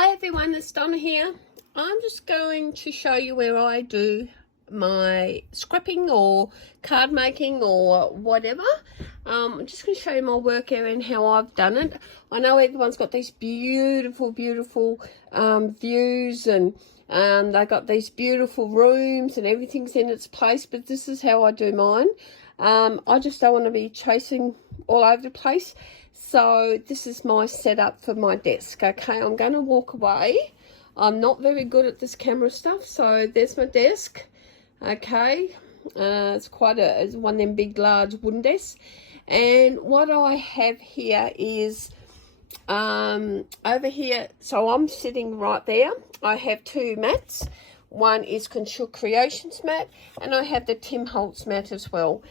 Hi everyone, it's Donna here. I'm just going to show you where I do my scrapping or card making or whatever. I'm just going to show you my work area and how I've done it. I know everyone's got these beautiful views and they got these beautiful rooms and everything's in its place, but this is how I do mine. I just don't want to be chasing all over the place. So this is my setup for my desk. Okay, I'm going to walk away. I'm not very good at this camera stuff. So there's my desk. Okay, it's it's one of them big large wooden desks. And what I have here is over here, so I'm sitting right there. I have two mats. One is Contour Creations mat, and I have the Tim Holtz mat as well.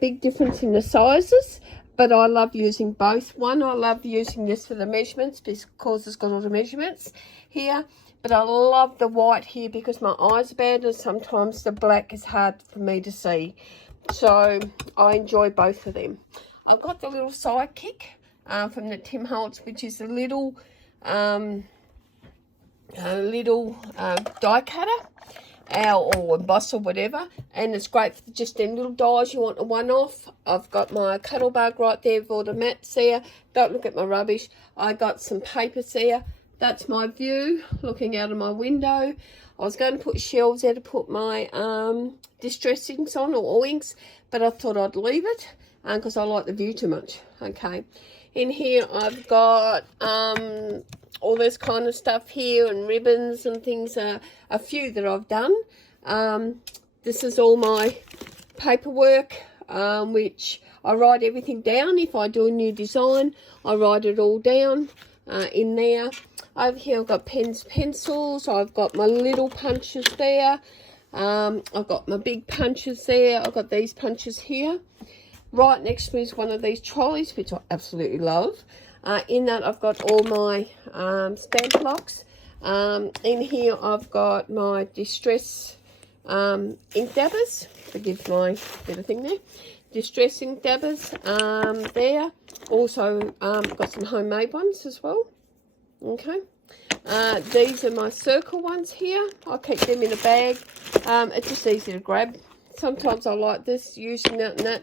Big difference in the sizes, but I love using both. One, I love using this for the measurements because it's got all the measurements here, but I love the white here because my eyes are bad and sometimes the black is hard for me to see. So I enjoy both of them. I've got the little sidekick from the Tim Holtz, which is a little die cutter or emboss or whatever, and it's great for just them little dies you want a one-off. I've got my cuddle bug right there with all the mats there. Don't look at my rubbish. I got some papers there. That's my view looking out of my window. I was going to put shelves there to put my distressings on or awnings, but I thought I'd leave it because I like the view too much. Okay, in here I've got all this kind of stuff here and ribbons and things, a few that I've done. This is all my paperwork, which I write everything down. If I do a new design, I write it all down in there. Over here I've got pens, pencils. I've got my little punches there. I've got my big punches there. I've got these punches here. Right next to me is one of these trolleys, which I absolutely love. In that I've got all my stamp blocks. In here I've got my distress ink dabbers. Forgive my bit of thing there. Distress ink dabbers there. Also got some homemade ones as well. Okay. These are my circle ones here. I keep them in a bag. It's just easy to grab. Sometimes I like this, using that and that.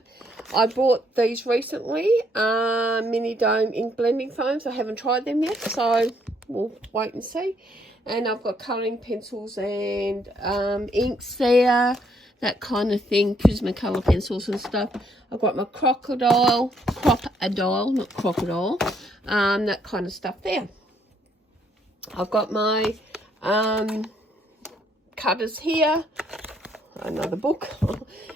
I bought these recently, mini dome ink blending foams. I haven't tried them yet, so we'll wait and see. And I've got colouring pencils and inks there, that kind of thing, Prismacolor pencils and stuff. I've got my crocodile, not crocodile, that kind of stuff there. I've got my cutters here, another book,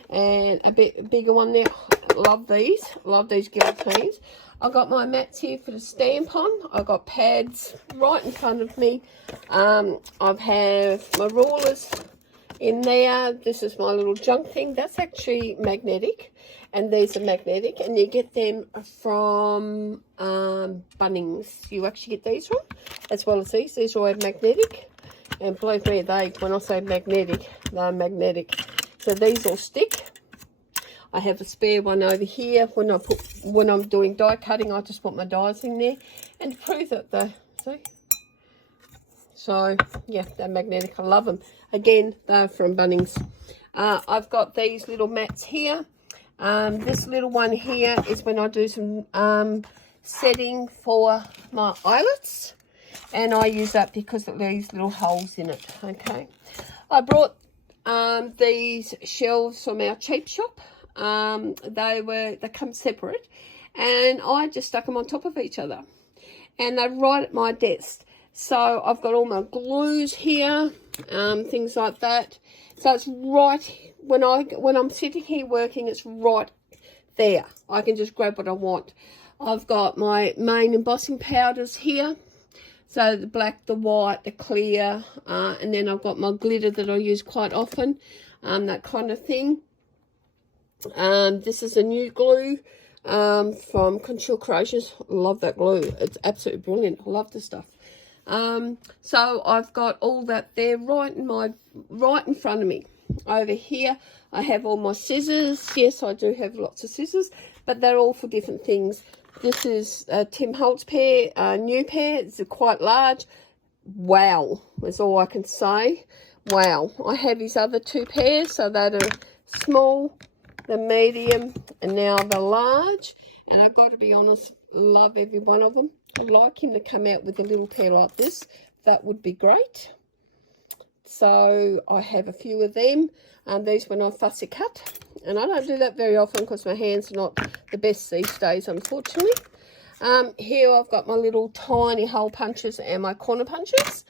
and a bit bigger one there. Love these guillotines. I've got my mats here for the stamp on. I've got pads right in front of me. I have my rulers in there. This is my little junk thing. That's actually magnetic, and these are magnetic, and you get them from Bunnings. You actually get these from, as well as these. These are all magnetic, and believe me, when I say magnetic, they're magnetic. So these all stick. I have a spare one over here. When I'm doing die cutting, I just put my dies in there, and to prove that see. So yeah, they're magnetic. I love them. Again, they're from Bunnings. I've got these little mats here. This little one here is when I do some setting for my eyelets, and I use that because it leaves little holes in it. Okay, I brought these shelves from our cheap shop. They come separate, and I just stuck them on top of each other, and they're right at my desk. So I've got all my glues here, things like that. So it's right when I'm sitting here working, it's right there. I can just grab what I want. I've got my main embossing powders here. So the black, the white, the clear, and then I've got my glitter that I use quite often, that kind of thing. This is a new glue from Contour Creations. Love that glue. It's absolutely brilliant. I love this stuff. So I've got all that there right in front of me. Over here I have all my scissors. Yes, I do have lots of scissors, but they're all for different things. This is a Tim Holtz pair, a new pair. It's quite large. wow, that's all I can say. Wow. I have his other 2 pairs, so that are small, the medium, and now the large. And I've got to be honest, love every one of them. I'd like him to come out with a little pair like this. That would be great. So I have a few of them. These were not fussy cut. And I don't do that very often because my hands are not the best these days, unfortunately. Here I've got my little tiny hole punches and my corner punches.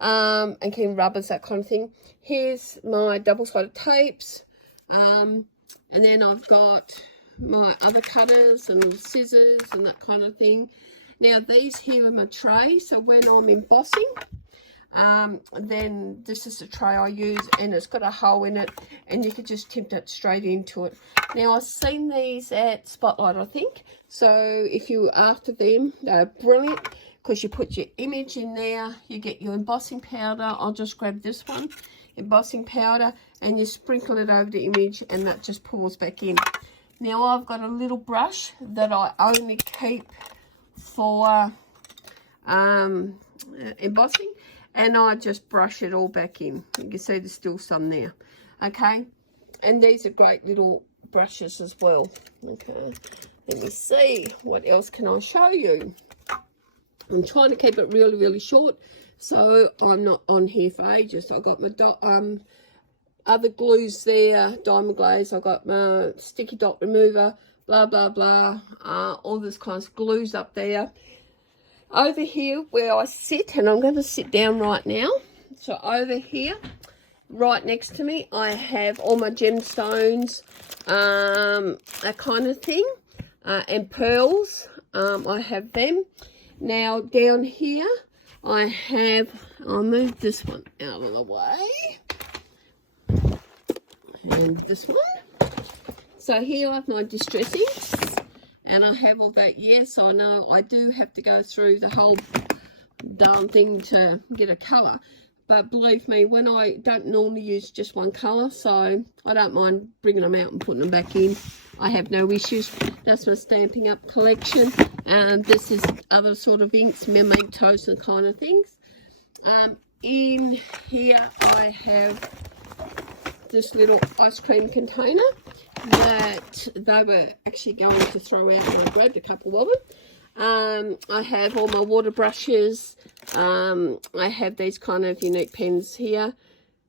And clean rubbers, that kind of thing. Here's my double-sided tapes. And then I've got my other cutters and scissors and that kind of thing. Now these here are my tray, so when I'm embossing, then this is the tray I use, and it's got a hole in it, and you could just tip that straight into it. Now I've seen these at Spotlight, I think, so if you're after them, they're brilliant because you put your image in there, you get your embossing powder. I'll just grab this one, embossing powder, and you sprinkle it over the image, and that just pours back in. Now I've got a little brush that I only keep for embossing, and I just brush it all back in. You can see there's still some there. Okay, and these are great little brushes as well. Okay, let me see, what else can I show you? I'm trying to keep it really, really short, so I'm not on here for ages. I've got my other glues there, diamond glaze. I've got my sticky dot remover, blah, blah, blah, all this kind of glues up there. Over here where I sit, and I'm going to sit down right now. So over here, right next to me, I have all my gemstones, that kind of thing, and pearls. I have them. Now down here, I have, I'll move this one out of the way. And this one. So here I have my distress inks, and I have all that. Yes, I know I do have to go through the whole darn thing to get a colour, but believe me, when I don't normally use just one colour, so I don't mind bringing them out and putting them back in. I have no issues. That's my Stampin' Up collection, and this is other sort of inks, mementos and kind of things. In here I have this little ice cream container that they were actually going to throw out, and I grabbed a couple of them. I have all my water brushes. I have these kind of unique pens here,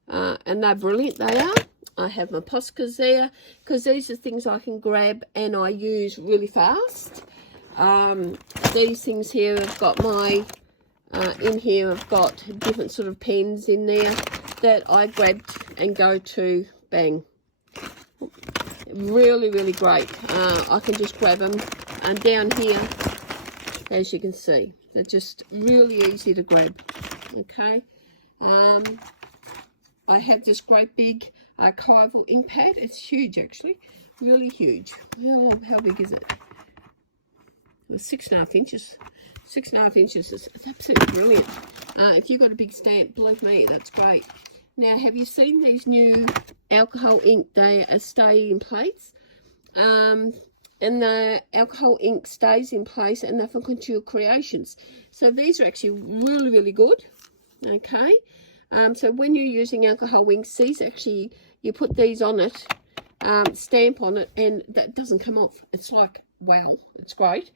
and they're brilliant, they are. I have my Poscas there because these are things I can grab and I use really fast. These things here, I've got my in here I've got different sort of pens in there that I grabbed and go to, bang. Really, really great. I can just grab them, and down here, as you can see, they're just really easy to grab. Okay, I have this great big archival ink pad. It's huge, actually, really huge. How big is it? Well, 6.5 inches. 6.5 inches is absolutely brilliant. If you've got a big stamp, believe me, that's great. Now, have you seen these new alcohol ink? They stay in place. And the alcohol ink stays in place, and they're for Couture Creations. So these are actually really, really good. Okay. So when you're using alcohol inks, these actually, you put these on it, stamp on it, and that doesn't come off. It's like, wow, it's great.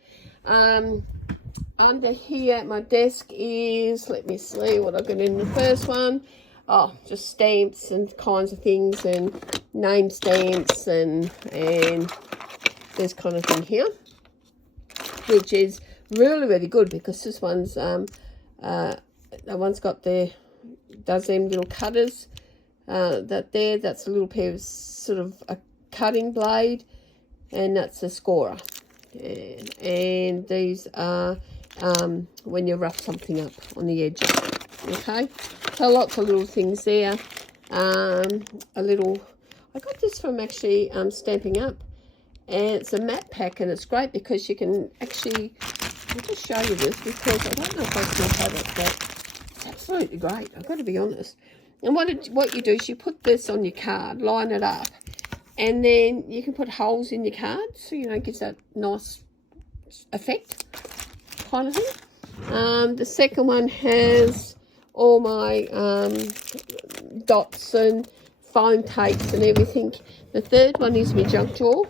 Under here at my desk is, let me see what I've got in the first one. Oh, just stamps and kinds of things, and name stamps, and this kind of thing here, which is really, really good because this one's that one's got does them little cutters. That's a little pair of sort of a cutting blade, and that's a scorer. And these are when you rough something up on the edge. Okay, so lots of little things there. I got this from actually Stampin' Up, and it's a matte pack, and it's great because you can actually, I'll just show you this because I don't know if I still have it, but it's absolutely great, I've got to be honest. And what you do is you put this on your card, line it up, and then you can put holes in your card, so you know, it gives that nice effect kind of thing. The second one has all my dots and foam tapes and everything. The third one is my junk drawer.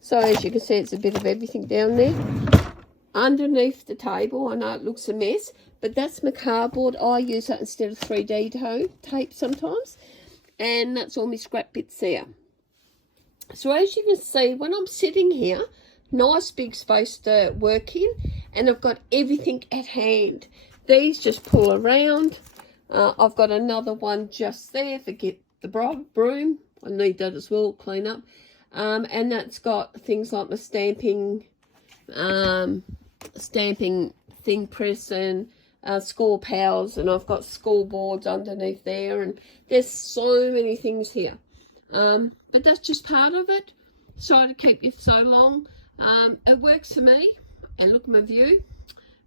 So as you can see, it's a bit of everything down there. Underneath the table, I know it looks a mess, but that's my cardboard. I use that instead of 3D tape sometimes. And that's all my scrap bits there. So as you can see, when I'm sitting here, nice big space to work in, and I've got everything at hand. These just pull around. I've got another one just there. Forget the broom. I need that as well, clean up. And that's got things like my stamping thing press and score pals, and I've got scoreboards underneath there, and there's so many things here. But that's just part of it. Sorry to keep you so long. It works for me. And look at my view.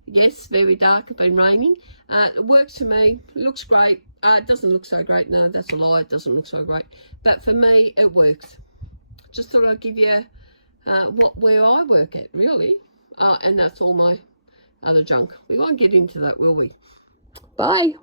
Yes, very dark. It's been raining. It works for me. It looks great. It doesn't look so great. No, that's a lie. It doesn't look so great. But for me, it works. Just thought I'd give you where I work at, really. And that's all my other junk. We won't get into that, will we? Bye.